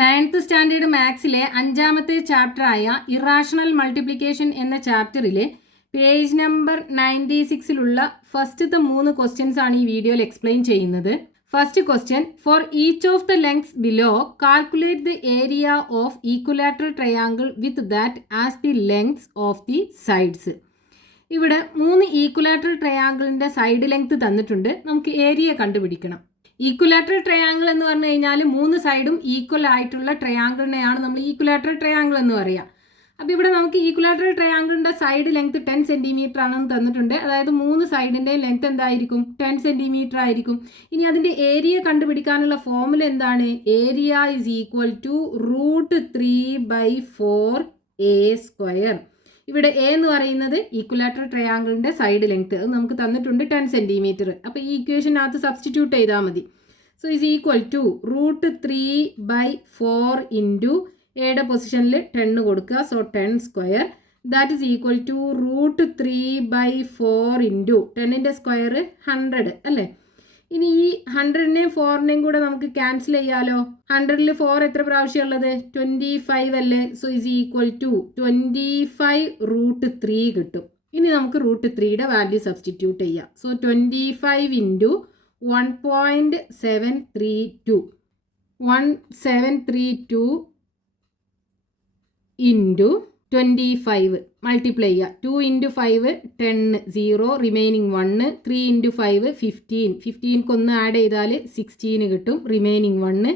9th standard മാത്സിലെ 5ാമത്തെ ചാപ്റ്ററായ irrational multiplication എന്ന ചാപ്റ്ററിലെ page number 96ലുള്ള ഫസ്റ്റത്തെ 3 questions ആണ് ഈ വീഡിയോയിൽ എക്സ്പ്ലെയിൻ ചെയ്യുന്നത്. First question, for each of the lengths below calculate the area of equilateral triangle with that as the lengths of the sides. ഇവിടെ 3 equilateral ട്രയാങ്കിളിൻ്റെ side length തന്നിട്ടുണ്ട്. നമുക്ക് area കണ്ടുപിടിക്കണം. ഈക്വലാറ്ററൽ ട്രയാങ്കിൾ എന്ന് പറഞ്ഞു കഴിഞ്ഞാൽ 3 സൈഡും ഈക്വൽ ആയിട്ടുള്ള ട്രയാങ്കിളിനെയാണ് നമ്മൾ ഈക്വലാറ്ററൽ ട്രയാങ്കിൾ എന്ന് പറയുക. അപ്പോൾ ഇവിടെ നമുക്ക് ഈക്വലാറ്ററൽ ട്രയാങ്കിളിൻ്റെ സൈഡ് ലെങ്ത് 10 സെൻറ്റിമീറ്റർ ആണെന്ന് തന്നിട്ടുണ്ട്. അതായത് 3 സൈഡിൻ്റെ ലെങ്ത് എന്തായിരിക്കും? 10 സെൻറ്റിമീറ്റർ ആയിരിക്കും. ഇനി അതിൻ്റെ ഏരിയ കണ്ടുപിടിക്കാനുള്ള ഫോർമുല എന്താണ്? Area is equal to √3/4a². ഇവിടെ എ എന്ന് പറയുന്നത് ഈക്വലാറ്ററൽ ട്രയാങ്കിളിൻ്റെ സൈഡ് ലെങ്ത്, അത് നമുക്ക് തന്നിട്ടുണ്ട് 10 സെൻറ്റിമീറ്റർ. അപ്പോൾ ഈ ഇക്വേഷനകത്ത് സബ്സ്റ്റിറ്റ്യൂട്ട് ചെയ്താൽ മതി. So is equal to √3/4 into എയുടെ പൊസിഷനിൽ 10 കൊടുക്കുക. So 10² that is equal to √3/4 into 10ൻ്റെ സ്ക്വയർ 100 അല്ലേ. ഇനി ഈ 100നെയും 4നെയും കൂടെ നമുക്ക് ക്യാൻസൽ ചെയ്യാലോ. 100ൽ 4 എത്ര പ്രാവശ്യം ഉള്ളത്? 25 അല്ലേ. സോ ഈസ് ഈക്വൽ ടു 25√3 കിട്ടും. ഇനി നമുക്ക് √3യുടെ വാല്യൂ സബ്സ്റ്റിറ്റ്യൂട്ട് ചെയ്യാം. സോ 25 ഇൻറ്റു 1.732 1732 ഇൻറ്റു 25 മൾട്ടിപ്ലൈ ചെയ്യുക. 2 ഇൻറ്റു 5 10 0 റിമൈനിങ് 1 3 ഇൻറ്റു 5 15 15ക്ക് 1 ആഡ് ചെയ്താൽ 16 കിട്ടും റിമൈനിങ് 1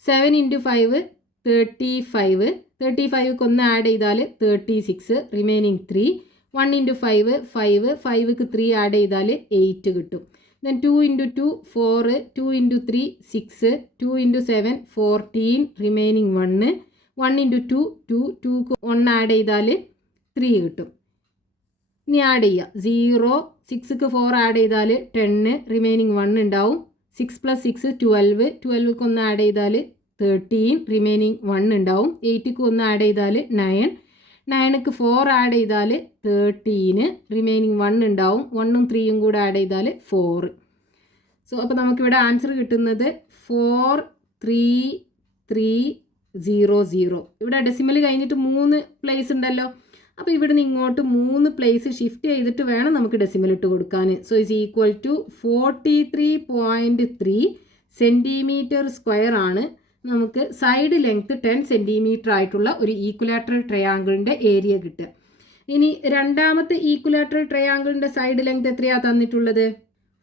7 ഇൻറ്റു 5 35 35ക്ക് 1 ആഡ് ചെയ്താൽ 36 റിമൈനിങ് 3 1 ഇൻറ്റു 5 5 5ക്ക് 3 ആഡ് ചെയ്താൽ 8 കിട്ടും. Then 2 into 2 4 2 into 3 6 2 into 7 14 remaining 1 1 into 2 2 2ക്ക് 1 add ചെയ്താൽ 3 കിട്ടും. ഇനി ആഡ് ചെയ്യുക 0 6ക്ക് 4 ആഡ് ചെയ്താൽ 10 റിമൈനിങ് 1 ഉണ്ടാവും. 6 + 6 12 12ക്ക് 1 ആഡ് ചെയ്താൽ 13 റിമൈനിങ് 1 ഉണ്ടാവും. 8ക്ക് 1 ആഡ് ചെയ്താൽ 9 9ക്ക് 4 ആഡ് ചെയ്താൽ 13 റിമൈനിങ് 1 ഉണ്ടാവും. 1ഉം 3യും കൂടെ ആഡ് ചെയ്താൽ 4. സോ അപ്പോൾ നമുക്കിവിടെ ആൻസർ കിട്ടുന്നത് 43300. ഇവിടെ ഡെസിമൽ കഴിഞ്ഞിട്ട് 3 പ്ലേസ് ഉണ്ടല്ലോ. അപ്പോൾ ഇവിടെ നിന്ന് ഇങ്ങോട്ട് 3 പ്ലേസ് ഷിഫ്റ്റ് ചെയ്തിട്ട് വേണം നമുക്ക് ഡെസിമൽ ഇട്ട് കൊടുക്കാൻ. So is equal to 43.3 centimetre square ആണ് നമുക്ക് സൈഡ് ലെങ്ത് 10 സെൻറ്റിമീറ്റർ ആയിട്ടുള്ള ഒരു ഈക്വലാറ്ററൽ ട്രയാങ്കിളിൻ്റെ ഏരിയ കിട്ടുക. ഇനി രണ്ടാമത്തെ ഈക്വലാറ്ററൽ ട്രയാങ്കിളിൻ്റെ സൈഡ് ലെങ്ത് എത്രയാണ് തന്നിട്ടുള്ളത്?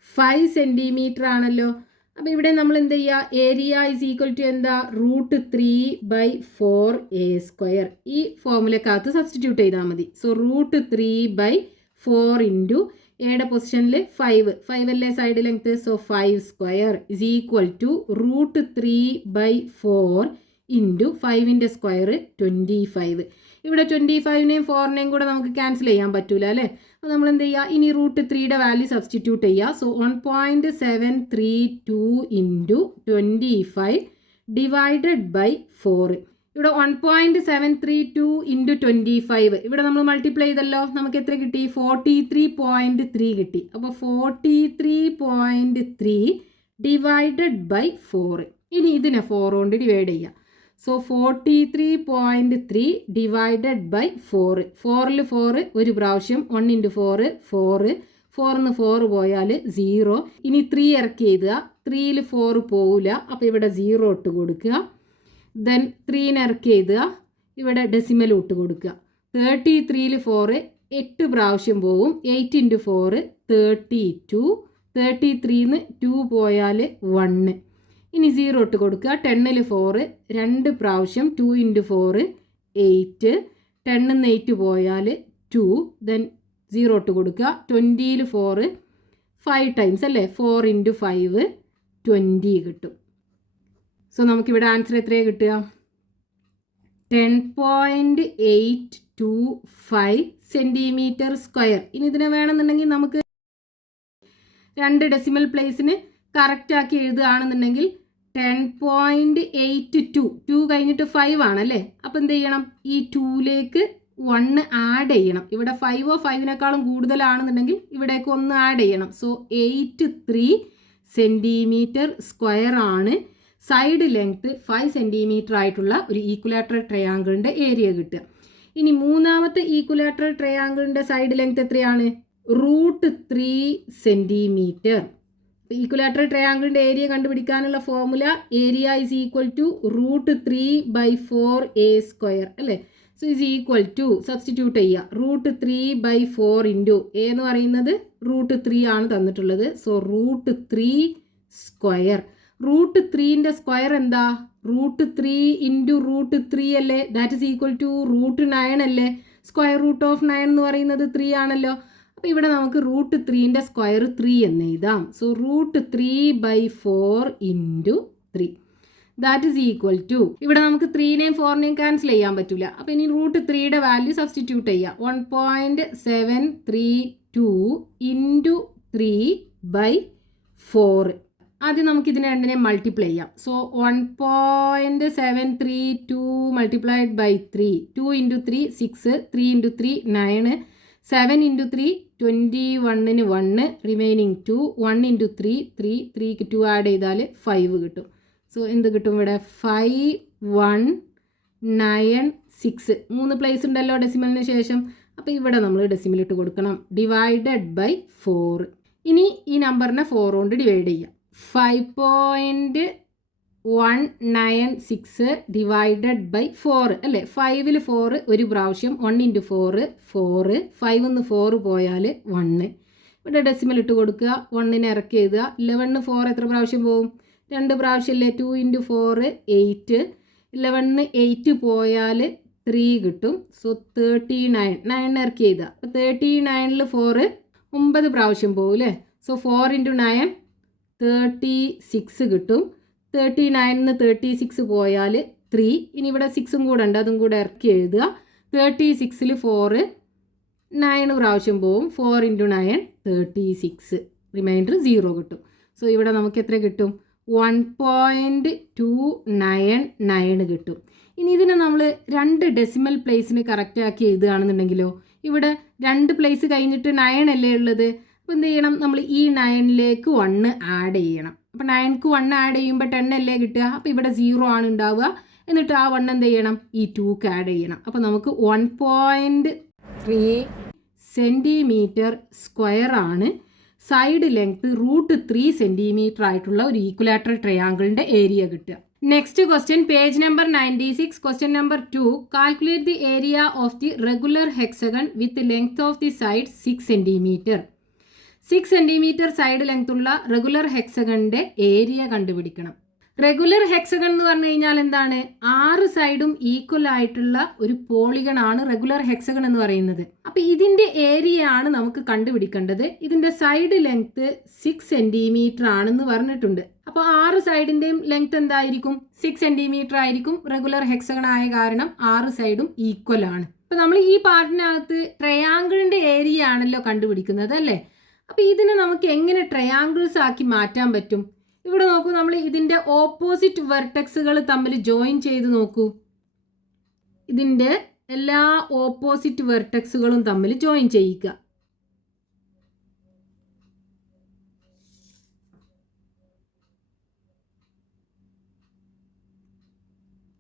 5 സെൻറ്റിമീറ്റർ ആണല്ലോ. അപ്പോൾ ഇവിടെ നമ്മൾ എന്ത് ചെയ്യുക? ഏരിയ ഈസ് ഈക്വൽ ടു എന്താ? √3/4a². ഈ ഫോർമുലക്കകത്ത് സബ്സ്റ്റിറ്റ്യൂട്ട് ചെയ്താൽ മതി. സോ √3/4 ഇൻറ്റു എയുടെ പൊസിഷനിൽ 5 അല്ലേ side length. So 5² is equal to √3/4 into 5ൻ്റെ സ്ക്വയർ 25. ഇവിടെ 25നെയും 4നെയും കൂടെ നമുക്ക് ക്യാൻസൽ ചെയ്യാൻ പറ്റൂല അല്ലേ. അപ്പോൾ നമ്മൾ എന്ത് ചെയ്യുക? ഇനി √3യുടെ വാല്യൂ സബ്സ്റ്റിറ്റ്യൂട്ട് ചെയ്യുക. So 1.732 into 25 divided by 4. ഇവിടെ 1.732 ഇൻറ്റു 25 ഇവിടെ നമ്മൾ മൾട്ടിപ്ലൈ ചെയ്തല്ലോ. നമുക്ക് എത്ര കിട്ടി? 43.3 കിട്ടി. അപ്പോൾ 43.3 ഡിവൈഡഡ് ബൈ 4. ഇനി ഇതിനെ 4 കൊണ്ട് ഡിവൈഡ് ചെയ്യുക. So 43.3 divided by 4. 4ൽ 4 ഒരു പ്രാവശ്യം. 1 ഇൻറ്റു 4 4 4ന്ന് 4 പോയാൽ 0. ഇനി 3 ഇറക്കി എഴുതുക. 3ൽ 4 പോവില്ല. അപ്പോൾ ഇവിടെ 0 ഇട്ട് കൊടുക്കുക. ദെൻ 3നെ ഇറക്കി എഴുതുക. ഇവിടെ ഡെസിമൽ ഇട്ട് കൊടുക്കുക. 33ൽ 4 8 പ്രാവശ്യം പോവും. 8 ഇൻറ്റു 4 32. 33ന്ന് 2 പോയാൽ 1. ഇനി 0 ഇട്ട് കൊടുക്കുക. 10ൽ 4 2 പ്രാവശ്യം. 2 ഇൻറ്റു 4 8. 10ന്ന് 8 പോയാൽ 2. ദെൻ 0 ഇട്ട് കൊടുക്കുക. 20ൽ 4 5 ടൈംസ് അല്ലേ. 4 ഇൻറ്റു 5 20 കിട്ടും. സോ നമുക്കിവിടെ ആൻസർ എത്രയാണ് കിട്ടുക? 10.825 സെൻറ്റിമീറ്റർ സ്ക്വയർ. ഇനി ഇതിനെ വേണമെന്നുണ്ടെങ്കിൽ നമുക്ക് 2 ഡെസിമൽ പ്ലേസിന് കറക്റ്റാക്കി എഴുതുകയാണെന്നുണ്ടെങ്കിൽ 10.82 2 കഴിഞ്ഞിട്ട് 5 ആണല്ലേ. അപ്പോൾ എന്ത് ചെയ്യണം? ഈ 2ലേക്ക് 1 ആഡ് ചെയ്യണം. ഇവിടെ 5 5നേക്കാളും കൂടുതലാണെന്നുണ്ടെങ്കിൽ ഇവിടേക്ക് 1 ആഡ് ചെയ്യണം. സോ 83 സെൻറ്റിമീറ്റർ സ്ക്വയർ ആണ് സൈഡ് ലെങ്ത് 5 സെൻറ്റിമീറ്റർ ആയിട്ടുള്ള ഒരു ഈക്വലാറ്ററൽ ട്രയാങ്കിളിൻ്റെ ഏരിയ കിട്ടുക. ഇനി മൂന്നാമത്തെ ഈക്വലാറ്ററൽ ട്രയാങ്കിളിൻ്റെ സൈഡ് ലെങ്ത് എത്രയാണ്? √3 സെൻറ്റിമീറ്റർ. ഈക്വലാറ്ററൽ ട്രയാങ്കിളിൻ്റെ ഏരിയ കണ്ടുപിടിക്കാനുള്ള formula area is equal to √3/4a² അല്ലേ? So is equal to substitute ചെയ്യുക. √3/4 ഇൻറ്റു എ എന്ന് പറയുന്നത് √3 ആണ് തന്നിട്ടുള്ളത്. സോ √3². √3ൻ്റെ സ്ക്വയർ എന്താ? √3 ഇൻറ്റു √3 അല്ലേ? ദാറ്റ് ഈസ് ഈക്വൽ ടു √9 അല്ലേ? സ്ക്വയർ റൂട്ട് ഓഫ് 9 എന്ന് പറയുന്നത് 3 ആണല്ലോ. അപ്പോൾ ഇവിടെ നമുക്ക് √3ൻ്റെ സ്ക്വയർ 3 എന്ന് എഴുതാം. So √3/4 into 3 that is equal to, ഇവിടെ നമുക്ക് 3നെയും 4നെയും ക്യാൻസൽ ചെയ്യാൻ പറ്റില്ല. അപ്പോൾ ഇനി √3യുടെ വാല്യൂ സബ്സ്റ്റിറ്റ്യൂട്ട് ചെയ്യാം. 1.732 ഇൻറ്റു 3/4. ആദ്യം നമുക്ക് ഇതിനെ രണ്ടിനെ മൾട്ടിപ്ലൈ ചെയ്യാം. So 1.732 multiplied by 3. 2 into 3 6, 3 into 3 9, 7 into 3 21ന് 1, റിമൈനിങ് 2, 1 ഇൻറ്റു 3 3, 3ക്ക് 2 ആഡ് ചെയ്താൽ 5 കിട്ടും. സോ എന്ത് കിട്ടും ഇവിടെ? 5196. 3 പ്ലേസ് ഉണ്ടല്ലോ ഡെസിമലിന് ശേഷം. അപ്പോൾ ഇവിടെ നമ്മൾ ഡെസിമൽ ഇട്ട് കൊടുക്കണം. Divided by 4. ഇനി ഈ നമ്പറിനെ 4 കൊണ്ട് ഡിവൈഡ് ചെയ്യാം. 5.196 ഡിവൈഡഡ് ബൈ 4 അല്ലേ? 5ൽ 4 ഒരു പ്രാവശ്യം. 1 ഇൻറ്റു 4 4, 5ന്ന് 4 പോയാൽ 1. ഇവിടെ ഡെസിമൽ ഇട്ട് കൊടുക്കുക. 1നെ ഇറക്കി എഴുതുക. 11ന് 4 എത്ര പ്രാവശ്യം പോകും? 2 പ്രാവശ്യമല്ലേ? 2 ഇൻറ്റു 4 8. 11ന് 8 പോയാൽ 3 കിട്ടും. സോ 39. 9 ഇറക്കി എഴുതുക. അപ്പോൾ 39ൽ 4 9 പ്രാവശ്യം പോകും അല്ലേ? സോ 4 ഇൻറ്റു 9 36 കിട്ടും. 39ന്ന് 36 പോയാൽ 3. ഇനി ഇവിടെ 6ഉം കൂടെ ഉണ്ട്, അതും കൂടെ ഇറക്കി എഴുതുക. 36ൽ 4 9 പ്രാവശ്യം പോവും. 4 ഇൻറ്റു 9 36. റിമൈൻഡർ 0 കിട്ടും. സോ ഇവിടെ നമുക്ക് എത്ര കിട്ടും? 1.299 കിട്ടും. ഇനി ഇതിനെ നമ്മൾ 2 ഡെസിമൽ പ്ലേസിന് കറക്റ്റാക്കി എഴുതുകയാണെന്നുണ്ടെങ്കിലോ, ഇവിടെ 2 പ്ലേസ് കഴിഞ്ഞിട്ട് 9 അല്ലേ ഉള്ളത്. അപ്പോൾ എന്ത് ചെയ്യണം? നമ്മൾ ഈ 9ലേക്ക് 1 ആഡ് ചെയ്യണം. അപ്പോൾ 9ക്ക് 1 ആഡ് ചെയ്യുമ്പോൾ 10 അല്ലേ കിട്ടുക. അപ്പോൾ ഇവിടെ 0 ആണ് ഉണ്ടാവുക. എന്നിട്ട് ആ 1 എന്ത് ചെയ്യണം? ഈ 2ക്ക് ആഡ് ചെയ്യണം. അപ്പോൾ നമുക്ക് 1.3 സെൻറ്റിമീറ്റർ സ്ക്വയർ ആണ് സൈഡ് ലെങ്ത് √3 സെൻറ്റിമീറ്റർ ആയിട്ടുള്ള ഒരു ഈക്വലാറ്ററൽ ട്രയാങ്കിളിൻ്റെ ഏരിയ കിട്ടുക. Next question, page number 96, question number 2. Calculate the area of the regular hexagon with length of the side 6 centimetre. 6 centimetre side length ഉള്ള റെഗുലർ ഹെക്സഗണിൻ്റെ ഏരിയ കണ്ടുപിടിക്കണം. Regular hexagon എന്ന് പറഞ്ഞു കഴിഞ്ഞാൽ എന്താണ്? 6 സൈഡും ഈക്വൽ ആയിട്ടുള്ള ഒരു പോളിഗൺ ആണ് റെഗുലർ ഹെക്സഗൺ എന്ന് പറയുന്നത്. അപ്പോൾ ഇതിൻ്റെ ഏരിയ ആണ് നമുക്ക് കണ്ടുപിടിക്കേണ്ടത്. ഇതിൻ്റെ സൈഡ് ലെങ്ത് 6 സെൻറ്റിമീറ്റർ ആണെന്ന് പറഞ്ഞിട്ടുണ്ട്. അപ്പോൾ 6 സൈഡിൻ്റെയും ലെങ്ത് എന്തായിരിക്കും? 6 സെൻറ്റിമീറ്റർ ആയിരിക്കും. റെഗുലർ ഹെക്സഗൺ ആയ കാരണം 6 സൈഡും ഈക്വൽ ആണ്. അപ്പോൾ നമ്മൾ ഈ പാർട്ടിനകത്ത് ട്രയാങ്കിളിൻ്റെ ഏരിയ ആണല്ലോ കണ്ടുപിടിക്കുന്നത് അല്ലേ? അപ്പോൾ ഇതിനെ നമുക്ക് എങ്ങനെ ട്രയാങ്കിൾസ് ആക്കി മാറ്റാൻ പറ്റും? ഇവിടെ നോക്കൂ, നമ്മൾ ഇതിൻ്റെ ഓപ്പോസിറ്റ് വെർട്ടെക്സുകൾ തമ്മിൽ ജോയിൻ ചെയ്ത് നോക്കൂ. ഇതിൻ്റെ എല്ലാ ഓപ്പോസിറ്റ് വെർട്ടെക്സുകളും തമ്മിൽ ജോയിൻ ചെയ്യിക്കുക.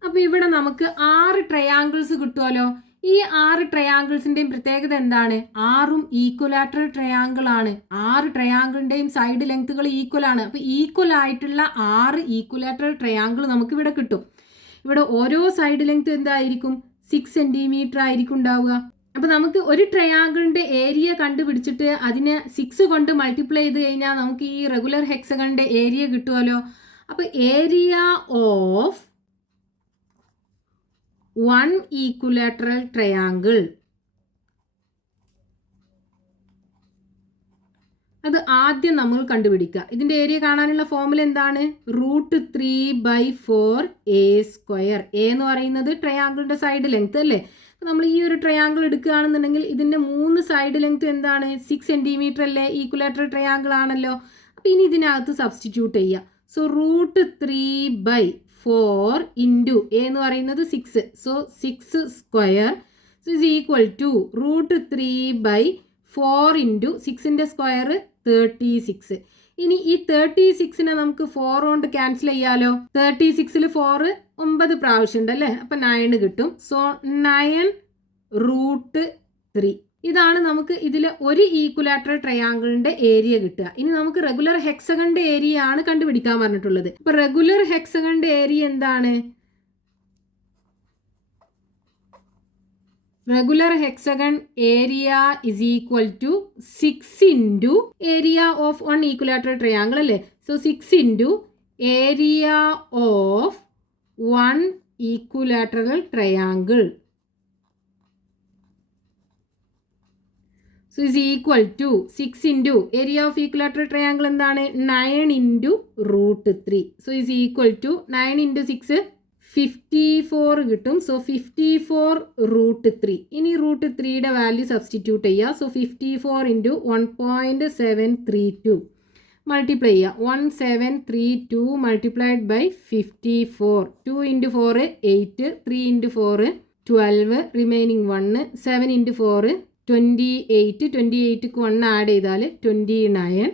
അപ്പോൾ ഇവിടെ നമുക്ക് 6 ട്രയാങ്കിൾസ് കിട്ടുമല്ലോ. ഈ 6 ട്രയാങ്കിൾസിൻ്റെയും പ്രത്യേകത എന്താണ്? 6ഉം ഈക്വലാറ്ററൽ ട്രയാങ്കിൾ ആണ്. 6 ട്രയാങ്കിളിൻ്റെയും സൈഡ് ലെങ്ത്തുകൾ ഈക്വൽ ആണ്. അപ്പോൾ ഈക്വൽ ആയിട്ടുള്ള 6 ഈക്വലാറ്ററൽ ട്രയാങ്കിൾ നമുക്ക് ഇവിടെ കിട്ടും. ഇവിടെ ഓരോ സൈഡ് ലെങ്ത് എന്തായിരിക്കും? 6 സെൻറ്റിമീറ്റർ ആയിരിക്കും ഉണ്ടാവുക. അപ്പോൾ നമുക്ക് ഒരു ട്രയാങ്കിളിൻ്റെ ഏരിയ കണ്ടുപിടിച്ചിട്ട് അതിനെ 6 കൊണ്ട് മൾട്ടിപ്ലൈ ചെയ്ത് കഴിഞ്ഞാൽ നമുക്ക് ഈ റെഗുലർ ഹെക്സഗണിൻ്റെ ഏരിയ കിട്ടുമല്ലോ. അപ്പോൾ ഏരിയ ഓഫ് 1 ഈക്വലാറ്ററൽ ട്രയാങ്കിൾ, അത് ആദ്യം നമ്മൾ കണ്ടുപിടിക്കുക. ഇതിൻ്റെ ഏരിയ കാണാനുള്ള ഫോർമുല എന്താണ്? √3/4a². എ എന്ന് പറയുന്നത് ട്രയാങ്കിളിൻ്റെ സൈഡ് ലെങ്ത് അല്ലേ? അപ്പോൾ നമ്മൾ ഈ ഒരു ട്രയാങ്കിൾ എടുക്കുകയാണെന്നുണ്ടെങ്കിൽ ഇതിൻ്റെ 3 സൈഡ് ലെങ്ത് എന്താണ്? 6 സെൻറ്റിമീറ്റർ അല്ലേ? ഈക്വലാറ്ററൽ ട്രയാങ്കിൾ ആണല്ലോ. അപ്പോൾ ഇനി ഇതിനകത്ത് സബ്സ്റ്റിറ്റ്യൂട്ട് ചെയ്യുക. സോ √3/4 ഇൻറ്റു എ എന്ന് പറയുന്നത് 6. So 6² so is equal to √3/4 into 6ൻ്റെ സ്ക്വയർ 36. ഇനി ഈ 36നെ നമുക്ക് 4 കൊണ്ട് ക്യാൻസൽ ചെയ്യാലോ. 36ൽ 4 9 പ്രാവശ്യം ഉണ്ട് അല്ലേ, അപ്പം 9 കിട്ടും. സോ 9√3. ഇതാണ് നമുക്ക് ഇതിൽ ഒരു ഈക്വലാറ്ററൽ ട്രയാങ്കിളിന്റെ ഏരിയ കിട്ടുക. ഇനി നമുക്ക് റെഗുലർ ഹെക്സഗണിന്റെ ഏരിയ ആണ് കണ്ടുപിടിക്കാൻ പറഞ്ഞിട്ടുള്ളത്. അപ്പൊ റെഗുലർ ഹെക്സഗണിന്റെ ഏരിയ എന്താണ്? Regular hexagon area is equal to 6 into area of one equilateral triangle അല്ലേ. So 6 into area of one equilateral triangle. So is equal to 6 into area of equilateral triangle എന്താണ്? 9 into √3. So is equal to 9 into 6 54 കിട്ടും. So 54√3. ഇനി √3യുടെ value substitute ചെയ്യുക. So 54 into 1.732 multiply ചെയ്യുക. 1732 multiplied by 54. 2 into 4 8, 3 into 4 12, remaining 1, 7 into 4 28. 28ക്ക് 1 add ചെയ്താൽ 29,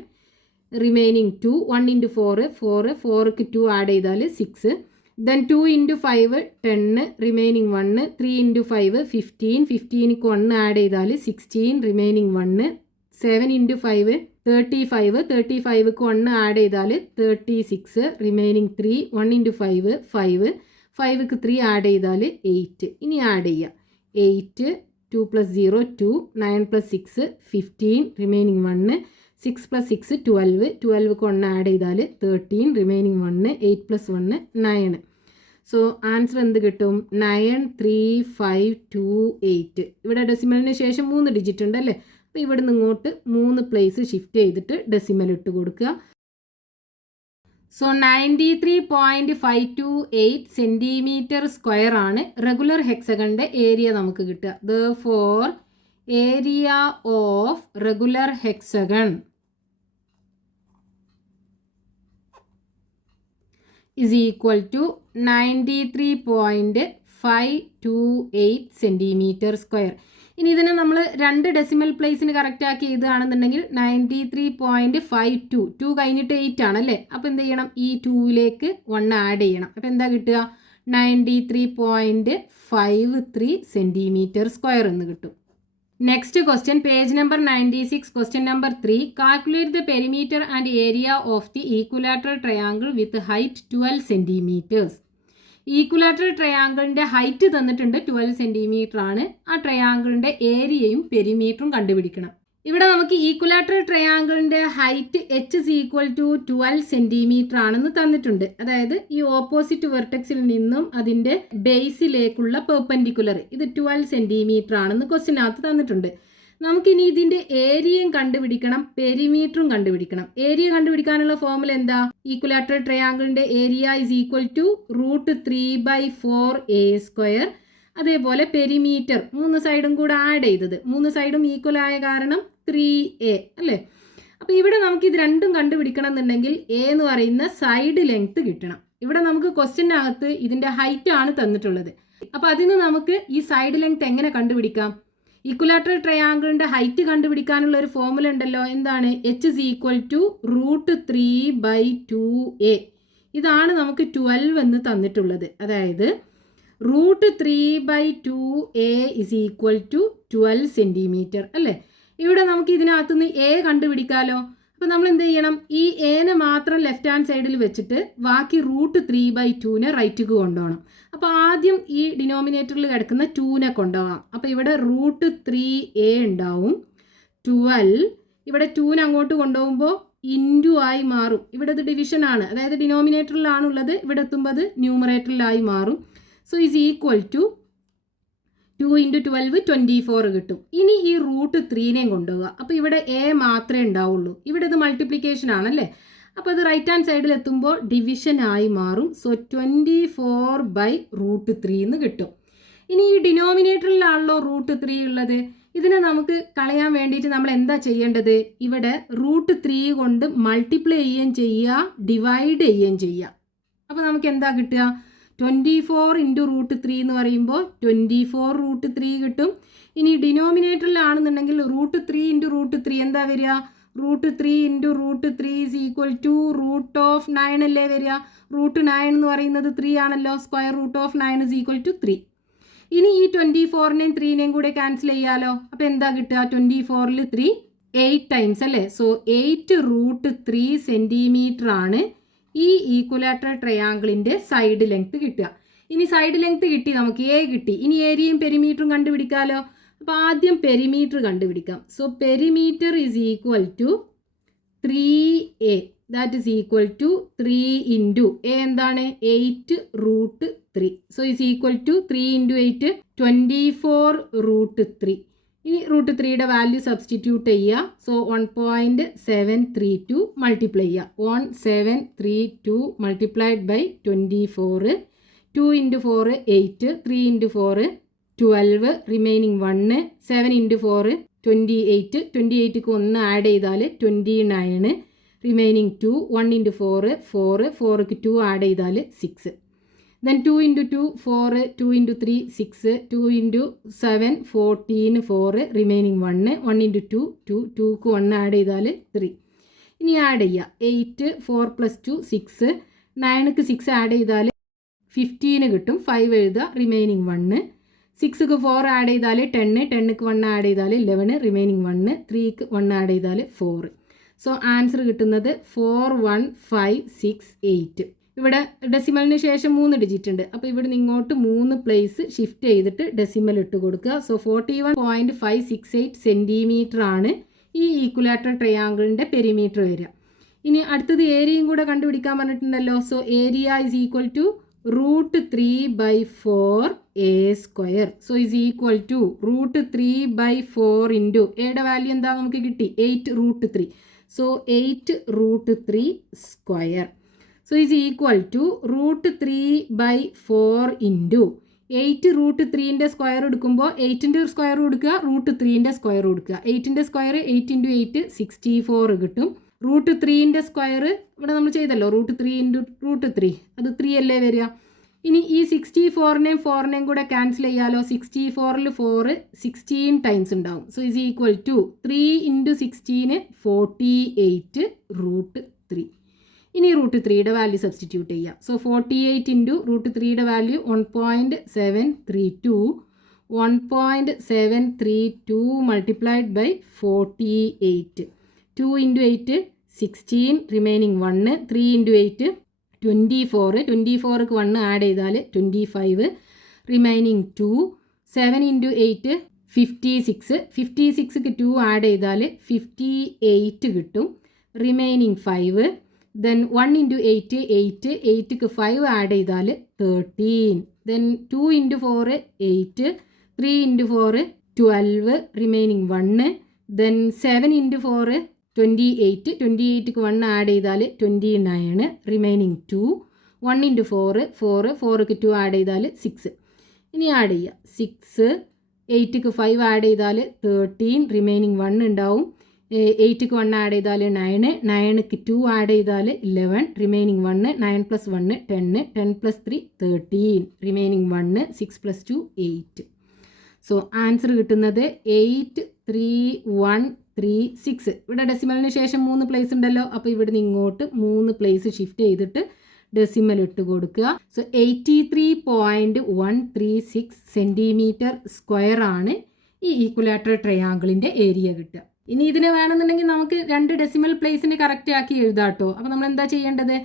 remaining 2. 1 into 4 4, 4ക്ക് 2 add ചെയ്താൽ 6. Then 2 into 5 10, remaining 1. 3 into 5 15, 15ക്ക് 1 add ചെയ്താൽ 16, റിമൈനിങ് 1. 7 into 5 35, 35ക്ക് 1 ആഡ് ചെയ്താൽ 36, റിമൈനിങ് 3. 1 into 5 5, 5ക്ക് 3 ആഡ് ചെയ്താൽ 8. ഇനി ആഡ് ചെയ്യുക. 8 2 plus 0 2, 9 plus 6 15, remaining 1. 6 plus 6 12, 12ക്ക് 1 add ചെയ്താൽ 13, റിമൈനിങ് 1. 8 plus 1 9. സോ ആൻസർ എന്ത് കിട്ടും? 93528. ഇവിടെ ഡെസിമലിന് ശേഷം 3 ഡിജിറ്റ് ഉണ്ട് അല്ലേ. അപ്പോൾ ഇവിടെ നിന്ന് ഇങ്ങോട്ട് 3 പ്ലേസ് ഷിഫ്റ്റ് ചെയ്തിട്ട് ഡെസിമൽ ഇട്ട് കൊടുക്കുക. സോ 93.528 സെൻറ്റിമീറ്റർ സ്ക്വയർ ആണ് റെഗുലർ ഹെക്സഗണിൻ്റെ ഏരിയ നമുക്ക് കിട്ടുക. Therefore area of regular hexagon is equal to 93.528 centimetre square. ഇനി ഇതിനെ നമ്മൾ 2 ഡെസിമൽ പ്ലേസിന് കറക്റ്റ് ആക്കി എഴുതുകയാണെന്നുണ്ടെങ്കിൽ 93.52, 2 കഴിഞ്ഞിട്ട് 8 ആണല്ലേ. അപ്പോൾ എന്ത് ചെയ്യണം? ഈ 2ലേക്ക് 1 ആഡ് ചെയ്യണം. അപ്പോൾ എന്താ കിട്ടുക? 93.53 സെൻറ്റിമീറ്റർ സ്ക്വയർ എന്ന് കിട്ടും. Next question, page number 96, question number 3. Calculate the perimeter and area of the equilateral triangle with height 12 centimetres. Equilateral ട്രയാങ്കിളിൻ്റെ ഹൈറ്റ് തന്നിട്ടുണ്ട് 12 സെൻറ്റിമീറ്റർ ആണ്. ആ ട്രയാങ്കിളിൻ്റെ ഏരിയയും പെരിമീറ്ററും കണ്ടുപിടിക്കണം. ഇവിടെ നമുക്ക് ഈക്വലാറ്ററൽ ട്രയാങ്കിളിൻ്റെ height h is equal to 12 centimetre ആണെന്ന് തന്നിട്ടുണ്ട്. അതായത് ഈ ഓപ്പോസിറ്റ് വെർട്ടെക്സിൽ നിന്നും അതിൻ്റെ ബേസിലേക്കുള്ള പെർപെൻഡിക്കുലർ ഇത് 12 സെൻറ്റിമീറ്റർ ആണെന്ന് ക്വസ്റ്റ്യനകത്ത് തന്നിട്ടുണ്ട്. നമുക്കിനി ഇതിൻ്റെ ഏരിയയും കണ്ടുപിടിക്കണം, പെരിമീറ്ററും കണ്ടുപിടിക്കണം. ഏരിയ കണ്ടുപിടിക്കാനുള്ള ഫോർമുല എന്താ? ഈക്വലാറ്ററൽ ട്രയാങ്കിളിൻ്റെ area is equal to √3/4a². അതേപോലെ പെരിമീറ്റർ 3 സൈഡും കൂടെ ആഡ് ചെയ്തത്, 3 സൈഡും ഈക്വൽ ആയ കാരണം 3a അല്ലേ. അപ്പോൾ ഇവിടെ നമുക്ക് ഇത് രണ്ടും കണ്ടുപിടിക്കണം എന്നുണ്ടെങ്കിൽ a എന്ന് പറയുന്ന സൈഡ് ലെങ്ത് കിട്ടണം. ഇവിടെ നമുക്ക് ക്വസ്റ്റ്യനകത്ത് ഇതിൻ്റെ ഹൈറ്റ് ആണ് തന്നിട്ടുള്ളത്. അപ്പോൾ അതിന് നമുക്ക് ഈ സൈഡ് ലെങ്ത് എങ്ങനെ കണ്ടുപിടിക്കാം? ഈക്വലാറ്ററൽ ട്രയാങ്കിളിൻ്റെ ഹൈറ്റ് കണ്ടുപിടിക്കാനുള്ള ഒരു ഫോർമുല ഉണ്ടല്ലോ. എന്താണ്? h is equal to √3/2a. ഇതാണ് നമുക്ക് 12 എന്ന് തന്നിട്ടുള്ളത്. അതായത് √3/2a is equal to 12 centimetre അല്ലേ. ഇവിടെ നമുക്ക് ഇതിനകത്തുനിന്ന് a കണ്ടുപിടിക്കാമല്ലോ. അപ്പോൾ നമ്മൾ എന്ത് ചെയ്യണം? ഈ എനെ മാത്രം ലെഫ്റ്റ് ഹാൻഡ് സൈഡിൽ വെച്ചിട്ട് ബാക്കി √3/2നെ റൈറ്റിക്ക് കൊണ്ടുപോകണം. അപ്പോൾ ആദ്യം ഈ ഡിനോമിനേറ്ററിൽ കിടക്കുന്ന 2നെ കൊണ്ടുപോകാം. അപ്പോൾ ഇവിടെ √3a ഉണ്ടാവും. 12 ഇവിടെ 2നെ അങ്ങോട്ട് കൊണ്ടുപോകുമ്പോൾ ഇൻറ്റു ആയി മാറും. ഇവിടെ ഇത് ഡിവിഷനാണ്, അതായത് ഡിനോമിനേറ്ററിലാണുള്ളത്. ഇവിടെ എത്തുമ്പോൾ അത് ന്യൂമറേറ്ററിലായി മാറും. So is equal to 2 into 12 24 കിട്ടും. ഇനി ഈ √3നെയും കൊണ്ടുപോവുക. അപ്പോൾ ഇവിടെ a മാത്രമേ ഉണ്ടാവുള്ളൂ. ഇവിടെ ഇത് മൾട്ടിപ്ലിക്കേഷൻ ആണല്ലേ. അപ്പോൾ അത് റൈറ്റ് ഹാൻഡ് സൈഡിൽ എത്തുമ്പോൾ ഡിവിഷൻ ആയി മാറും. സോ 24/√3 എന്ന് കിട്ടും. ഇനി ഈ ഡിനോമിനേറ്ററിലാണല്ലോ √3 ഉള്ളത്. ഇതിനെ നമുക്ക് കളയാൻ വേണ്ടിയിട്ട് നമ്മൾ എന്താ ചെയ്യേണ്ടത്? ഇവിടെ √3 കൊണ്ട് മൾട്ടിപ്ലൈ ചെയ്യുകയും ചെയ്യുക, ഡിവൈഡ് ചെയ്യുകയും ചെയ്യുക. അപ്പോൾ നമുക്ക് എന്താ കിട്ടുക? 24 into √3 എന്ന് പറയുമ്പോൾ 24√3 കിട്ടും. ഇനി ഡിനോമിനേറ്ററിലാണെന്നുണ്ടെങ്കിൽ √3 into √3 എന്താ വരിക? √3 ഇൻറ്റു √3 ഈസ് ഈക്വൽ ടു √9 അല്ലേ വരിക. √9 എന്ന് പറയുന്നത് 3 ആണല്ലോ. Square root of 9 is equal to 3. ഇനി ഈ 24നെയും 3നെയും കൂടെ ക്യാൻസൽ ചെയ്യാലോ. അപ്പോൾ എന്താ കിട്ടുക? 24ൽ 3 8 ടൈംസ് അല്ലേ. സോ 8√3 സെൻറ്റിമീറ്റർ ആണ് ഈ ഈക്വലാറ്ററൽ ട്രയാങ്കിളിൻ്റെ സൈഡ് ലെങ്ത് കിട്ടുക. ഇനി സൈഡ് ലെങ്ത് കിട്ടി, നമുക്ക് എ കിട്ടി. ഇനി ഏരിയയും പെരിമീറ്ററും കണ്ടുപിടിക്കാമല്ലോ. അപ്പോൾ ആദ്യം പെരിമീറ്റർ കണ്ടുപിടിക്കാം. So perimeter is equal to 3a, that is equal to 3 into a എന്താണ് 8√3. So is equal to 3 into 8 24√3. ഇനി √3യുടെ വാല്യൂ സബ്സ്റ്റിറ്റ്യൂട്ട് ചെയ്യുക. സോ 1.732 മൾട്ടിപ്ലൈ ചെയ്യുക. 1732 multiplied by 24. 2 into 4 8, 3 into 4 12, remaining 1, 7 into 4 28, 28ക്ക് 1 ആഡ് ചെയ്താൽ 29, റിമൈനിങ് 2, 1 ഇൻറ്റു 4 4, 4ക്ക് 2 ആഡ് ചെയ്താൽ 6. Then 2 into 2 4, 2 into 3 6, 2 into 7 14, 4, remaining 1, 1 into 2 2, 2ക്ക് 1 add ചെയ്താൽ 3. ഇനി ആഡ് ചെയ്യുക. 8 4 + 2 6, 9ക്ക് 6 ആഡ് ചെയ്താൽ 15 കിട്ടും. 5 എഴുതുക, റിമൈനിങ് 1. 6ക്ക് 4 ആഡ് ചെയ്താൽ 10, 10ക്ക് 1 ആഡ് ചെയ്താൽ 11, റിമൈനിങ് 1, 3ക്ക് 1 ആഡ് ചെയ്താൽ 4. സോ ആൻസർ കിട്ടുന്നത് 4156.8. ഇവിടെ ഡെസിമലിന് ശേഷം 3 ഡിജിറ്റ് ഉണ്ട്. അപ്പോൾ ഇവിടെ നിന്ന് ഇങ്ങോട്ട് 3 പ്ലേസ് ഷിഫ്റ്റ് ചെയ്തിട്ട് ഡെസിമൽ ഇട്ട് കൊടുക്കുക. സോ 41.568 സെൻറ്റിമീറ്റർ ആണ് ഈ ഈക്വലാറ്ററൽ ട്രയാങ്കിളിൻ്റെ പെരിമീറ്റർ വരിക. ഇനി അടുത്തത് ഏരിയയും കൂടെ കണ്ടുപിടിക്കാൻ പറഞ്ഞിട്ടുണ്ടല്ലോ. So area is equal to √3/4a². So is equal to √3/4 into എയുടെ വാല്യൂ എന്താ നമുക്ക് കിട്ടി 8√3. So 8√3 square. So is equal to √3/4 into 8√3ൻ്റെ സ്ക്വയർ എടുക്കുമ്പോൾ 8ൻ്റെ സ്ക്വയർ കൊടുക്കുക, √3ൻ്റെ സ്ക്വയർ കൊടുക്കുക. 8ൻ്റെ സ്ക്വയർ 8 ഇൻറ്റു 8 64 കിട്ടും. √3ൻ്റെ സ്ക്വയർ ഇവിടെ നമ്മൾ ചെയ്തല്ലോ, √3 ഇൻറ്റു √3 അത് 3 അല്ലേ വരിക. ഇനി ഈ 64നെയും 4നെയും കൂടെ ക്യാൻസൽ ചെയ്യാലോ. 64ൽ 4 16 ടൈംസ് ഉണ്ടാവും. So is equal to 3 into 16 48√3. ഇനി √3യുടെ വാല്യൂ സബ്സ്റ്റിറ്റ്യൂട്ട് ചെയ്യുക. സോ 48 ഇൻറ്റു √3യുടെ value 1.732. 1.732 multiplied by 48. 2 into 8 16, remaining 1, 3 into 8 24, 24ക്ക് 1 ആഡ് ചെയ്താൽ 25, റിമൈനിങ് 2, 7 ഇൻറ്റു 8 56, 56ക്ക് 2 ആഡ് ചെയ്താൽ 58 കിട്ടും, റിമൈനിങ് 5. ദെൻ 1 ഇൻറ്റു 8 8, 8ക്ക് 5 ആഡ് ചെയ്താൽ 13. Then 2 into 4 8, 3 into 4 12, remaining 1. Then 7 into 4 28, 28ക്ക് 1 ആഡ് ചെയ്താൽ 29, റിമൈനിങ് 2. 1 ഇൻറ്റു 4 4, 4ക്ക് 2 ആഡ് ചെയ്താൽ 6. ഇനി ആഡ് ചെയ്യുക. 6, 8ക്ക് 5 ആഡ് ചെയ്താൽ 13, റിമൈനിങ് 1 ഉണ്ടാവും. 8ക്ക് 1 ആഡ് ചെയ്താൽ 9, 9ക്ക് 2 ആഡ് ചെയ്താൽ 11, റിമൈനിങ് 1, 9 + 1 10, 10 + 3 13, റിമൈനിങ് 1, 6 + 2 8. സോ ആൻസർ കിട്ടുന്നത് 83136. ഇവിടെ ഡെസിമലിന് ശേഷം 3 പ്ലേസ് ഉണ്ടല്ലോ. അപ്പോൾ ഇവിടെ നിന്ന് ഇങ്ങോട്ട് 3 പ്ലേസ് ഷിഫ്റ്റ് ചെയ്തിട്ട് ഡെസിമൽ ഇട്ട് കൊടുക്കുക. സോ 83.136 സെൻറ്റിമീറ്റർ സ്ക്വയർ ആണ് ഈ ഈക്വലാറ്ററൽ ട്രയാങ്കിളിൻ്റെ ഏരിയ കിട്ടുക. ഇനി ഇതിന് വേണമെന്നുണ്ടെങ്കിൽ നമുക്ക് 2 ഡെസിമൽ പ്ലേസിന് കറക്റ്റ് ആക്കി എഴുതാം കേട്ടോ. അപ്പോൾ നമ്മൾ എന്താ ചെയ്യേണ്ടത്?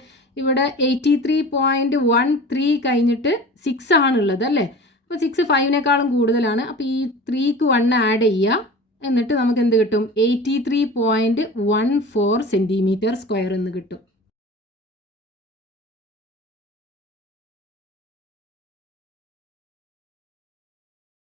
ഇവിടെ 83.13 കഴിഞ്ഞിട്ട് 6 ആണുള്ളത് അല്ലേ. അപ്പോൾ 6 5നേക്കാളും കൂടുതലാണ്. അപ്പോൾ ഈ 3ക്ക് 1 ആഡ് ചെയ്യുക. എന്നിട്ട് നമുക്ക് എന്ത് കിട്ടും? 83.14 സെൻറ്റിമീറ്റർ സ്ക്വയർ എന്ന് കിട്ടും.